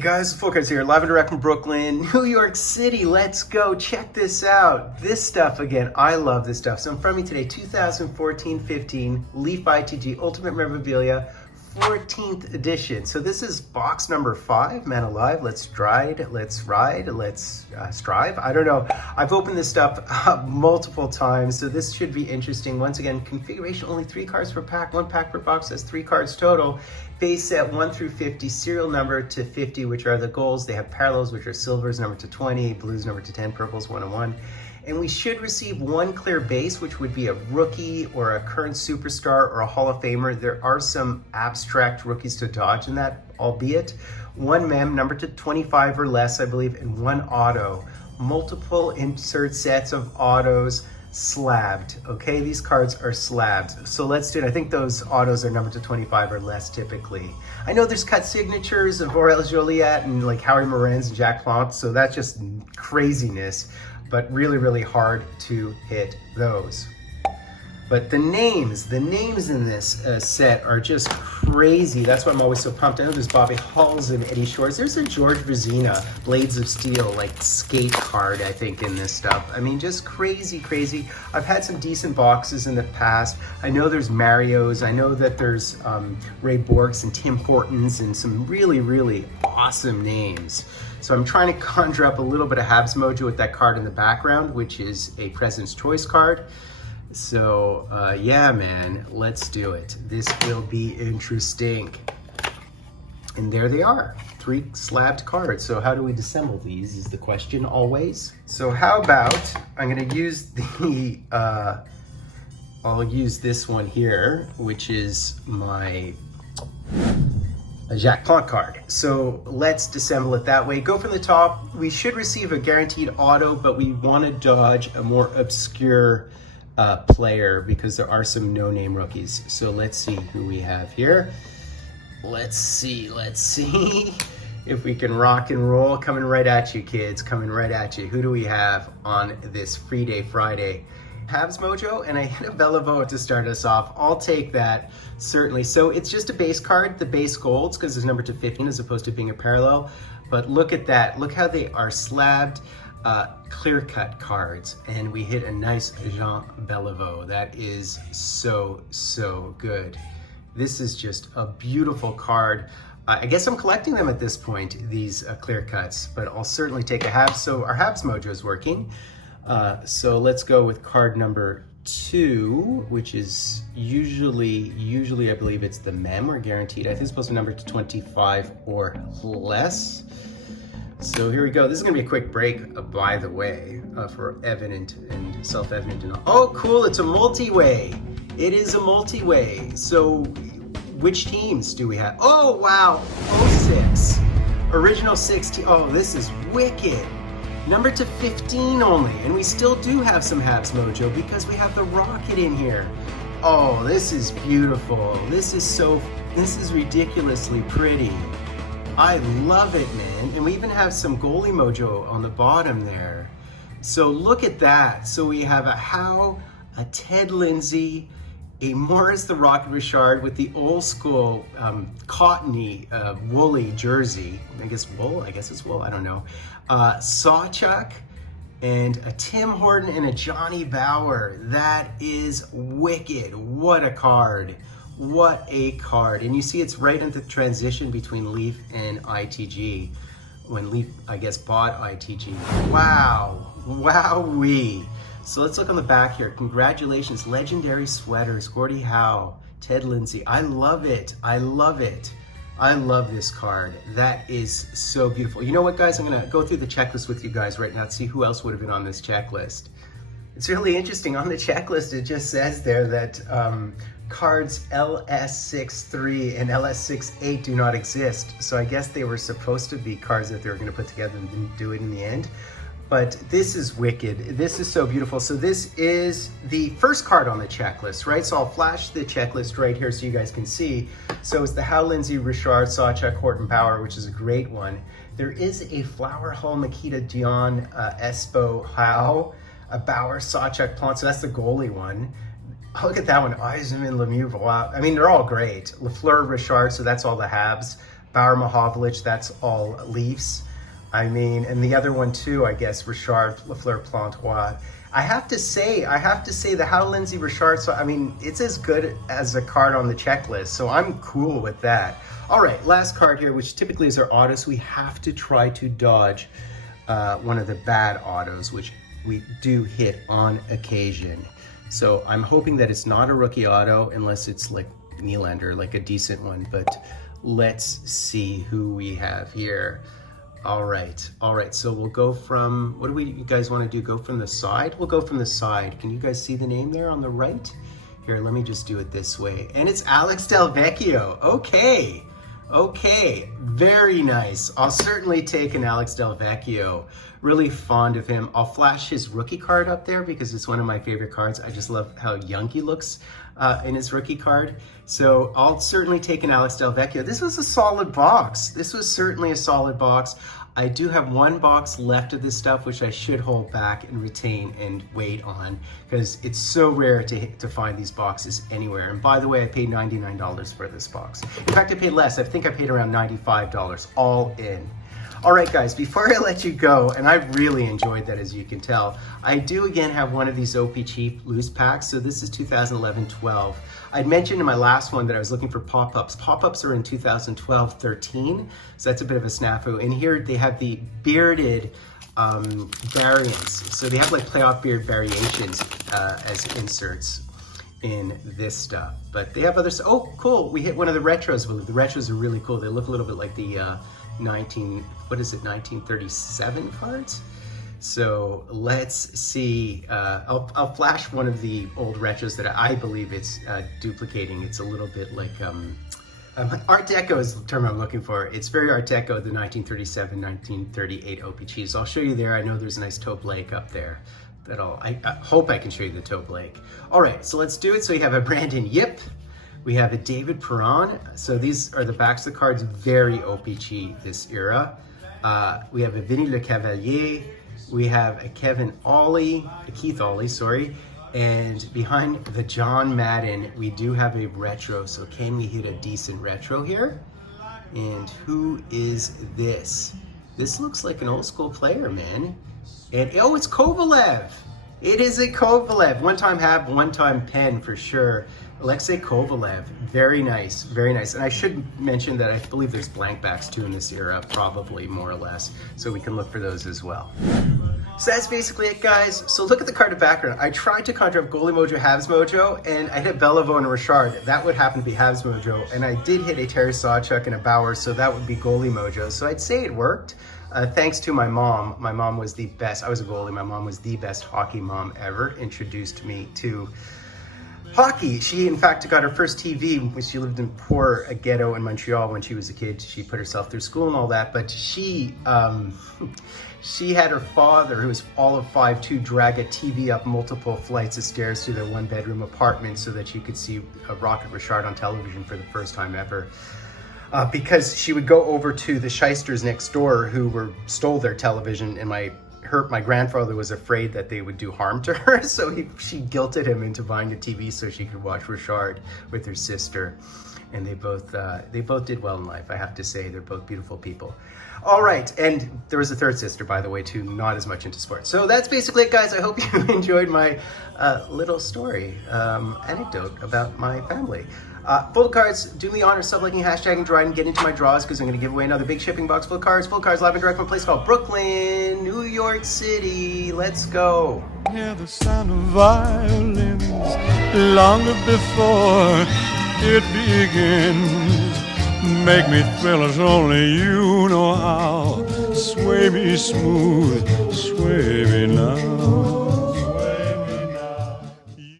guys, Fultoncards here, live and direct from Brooklyn, New York City. Let's go. Check this out. This stuff, again, I love this stuff. So in front of me today, 2014-15 Leaf ITG Ultimate Memorabilia 14th edition. So this is box number 5, man alive. Let's ride, let's strive. I don't know. I've opened this stuff up multiple times, so this should be interesting. Once again, configuration, only 3 cards per pack, 1 pack per box, that's 3 cards total. Base set 1 through 50, serial number to 50, which are the golds. They have parallels, which are silvers numbered to 20, blues numbered to 10, purples 1 and 1. And we should receive 1 clear base, which would be a rookie or a current superstar or a Hall of Famer. There are some abstract rookies to dodge in that, albeit 1 mem numbered to 25 or less, I believe, and 1 auto. Multiple insert sets of autos, slabbed. Okay, these cards are slabbed. So let's do it. I think those autos are numbered to 25 or less typically. I know there's cut signatures of Aurel Joliet and like Howie Morenz and Jack Plante, so that's just craziness, but really, really hard to hit those. But the names in this set are just crazy. That's why I'm always so pumped. I know there's Bobby Hulls and Eddie Shores. There's a George Vizina, Blades of Steel, like skate card, I think, in this stuff. I mean, just crazy, crazy. I've had some decent boxes in the past. I know there's Marios. I know that there's Ray Borks and Tim Hortons and some really, really awesome names. So I'm trying to conjure up a little bit of Habs mojo with that card in the background, which is a President's Choice card. So yeah, man, let's do it. This will be interesting. And there they are, 3 slabbed cards. So how do we disassemble these is the question always. So how about, I'm gonna use the, I'll use this one here, which is my Jack Plante card. So let's disassemble it that way. Go from the top. We should receive a guaranteed auto, but we wanna dodge a more obscure player because there are some no-name rookies. So let's see who we have here. Let's see if we can rock and roll. Coming right at you, kids, coming right at you. Who do we have on this Free Day Friday? Habs Mojo, and I hit a Beliveau to start us off. I'll take that, certainly. So it's just a base card, the base golds, because it's numbered to 15 as opposed to being a parallel. But look at that, look how they are slabbed. Clear-cut cards, and we hit a nice Jean Beliveau. That is so, so good. This is just a beautiful card. I guess I'm collecting them at this point, these clear cuts, but I'll certainly take a Habs. So our Habs mojo is working. So let's go with card number 2, which is usually I believe it's the mem or guaranteed. I think it's supposed to be numbered to 25 or less. So here we go. This is gonna be a quick break, by the way, for evident and self-evident and all. Oh, cool, it's a multi-way. It is a multi-way. So which teams do we have? Oh, wow, 06. Original 16, oh, this is wicked. Numbered to 15 only, and we still do have some Habs mojo because we have the Rocket in here. Oh, this is beautiful. This is ridiculously pretty. I love it, man. And we even have some goalie mojo on the bottom there. So look at that. So we have a Howe, a Ted Lindsay, a Morris the Rocket Richard with the old school cottony woolly jersey. I guess it's wool, I don't know. Sawchuck, and a Tim Horton and a Johnny Bauer. That is wicked. What a card. What a card. And you see it's right at the transition between Leaf and ITG when Leaf, I guess, bought ITG. Wow, wowee. So let's look on the back here. Congratulations, legendary sweaters, Gordie Howe, Ted Lindsay. I love it, I love it. I love this card. That is so beautiful. You know what, guys? I'm gonna go through the checklist with you guys right now to see who else would have been on this checklist. It's really interesting. On the checklist, it just says there that cards LS63 and LS68 do not exist. So I guess they were supposed to be cards that they were gonna put together and didn't do it in the end. But this is wicked. This is so beautiful. So this is the first card on the checklist, right? So I'll flash the checklist right here so you guys can see. So it's the Howe, Lindsay, Richard, Sawchuck, Horton, Bauer, which is a great one. There is a Flower Hall, Makita, Dion, Espo, Howe, a Bauer, Sawchuck, Plante. So that's the goalie one. Oh, look at that one, Eisenman, Lemieux, wow. I mean, they're all great. Lafleur, Richard, so that's all the Habs. Bauer Mahovlich, that's all Leafs. I mean, and the other one too, I guess, Richard Lafleur Plantois. I have to say the How Lindsay Richard, so I mean, it's as good as a card on the checklist, so I'm cool with that. All right, last card here, which typically is our autos. We have to try to dodge one of the bad autos, which we do hit on occasion. So I'm hoping that it's not a rookie auto, unless it's like Nylander, like a decent one, but let's see who we have here. All right, so we'll go from, what do you guys want to do? Go from the side? We'll go from the side. Can you guys see the name there on the right? Here, let me just do it this way. And it's Alex Delvecchio. Okay, very nice. I'll certainly take an Alex Delvecchio. Really fond of him. I'll flash his rookie card up there because it's one of my favorite cards. I just love how young he looks in his rookie card. So I'll certainly take an Alex Delvecchio. This was a solid box. This was certainly a solid box. I do have one box left of this stuff, which I should hold back and retain and wait on, because it's so rare to find these boxes anywhere. And by the way, I paid $99 for this box. In fact, I paid less. I think I paid around $95 all in. All right, guys, before I let you go, and I really enjoyed that, as you can tell, I do again have one of these OP Cheap loose packs. So this is 2011-12. I'd mentioned in my last one that I was looking for pop-ups. Pop-ups are in 2012-13, so that's a bit of a snafu. And here they have the bearded variants. So they have like playoff beard variations as inserts in this stuff. But they have others. Oh, cool, we hit one of the retros. The retros are really cool. They look a little bit like the 1937 cards. So let's see. I'll flash one of the old retros that I believe it's duplicating. It's a little bit like Art Deco is the term I'm looking for. It's very Art Deco, the 1937, 1938 OPGs. So I'll show you there. I know there's a nice Taupe Lake up there. I hope I can show you the Taupe Lake. All right, so let's do it. So you have a Brandon Yip. We have a David Perron. So these are the backs of the cards, very OPG this era. We have a Vinny Le Cavalier. We have a Keith Ollie, sorry. And behind the John Madden, we do have a retro. So can we hit a decent retro here? And who is this? This looks like an old school player, man. And oh, it's Kovalev. It is a Kovalev. One time Hab, one time Pen for sure. Alexei Kovalev, very nice, very nice. And I should mention that I believe there's blank backs too in this era, probably more or less. So we can look for those as well. So that's basically it, guys. So look at the card of background. I tried to conjure up Goalie Mojo, Habs Mojo, and I hit Beliveau and Richard. That would happen to be Habs Mojo. And I did hit a Terry Sawchuk and a Bauer, so that would be Goalie Mojo. So I'd say it worked. Thanks to my mom. My mom was the best. I was a goalie. My mom was the best hockey mom ever. Introduced me to hockey. She, in fact, got her first TV when she lived in poor ghetto in Montreal when she was a kid. She put herself through school and all that, but she had her father, who was all of 5'2", drag a TV up multiple flights of stairs to their one-bedroom apartment so that she could see Rocket Richard on television for the first time ever. Because she would go over to the shysters next door who stole their television, and my grandfather was afraid that they would do harm to her, so she guilted him into buying a TV so she could watch Richard with her sister. And they both did well in life, I have to say. They're both beautiful people. All right, and there was a third sister, by the way, too, not as much into sports. So that's basically it, guys. I hope you enjoyed my little story, anecdote about my family. Fultoncards, do me the honor, sub-liking, hashtagging, and get into my draws, because I'm going to give away another big shipping box full of cards. Fultoncards live and direct from a place called Brooklyn, New York City. Let's go. Hear the sound of violins long before it begins. Make me thrill as only you know how. Sway me smooth, sway me now.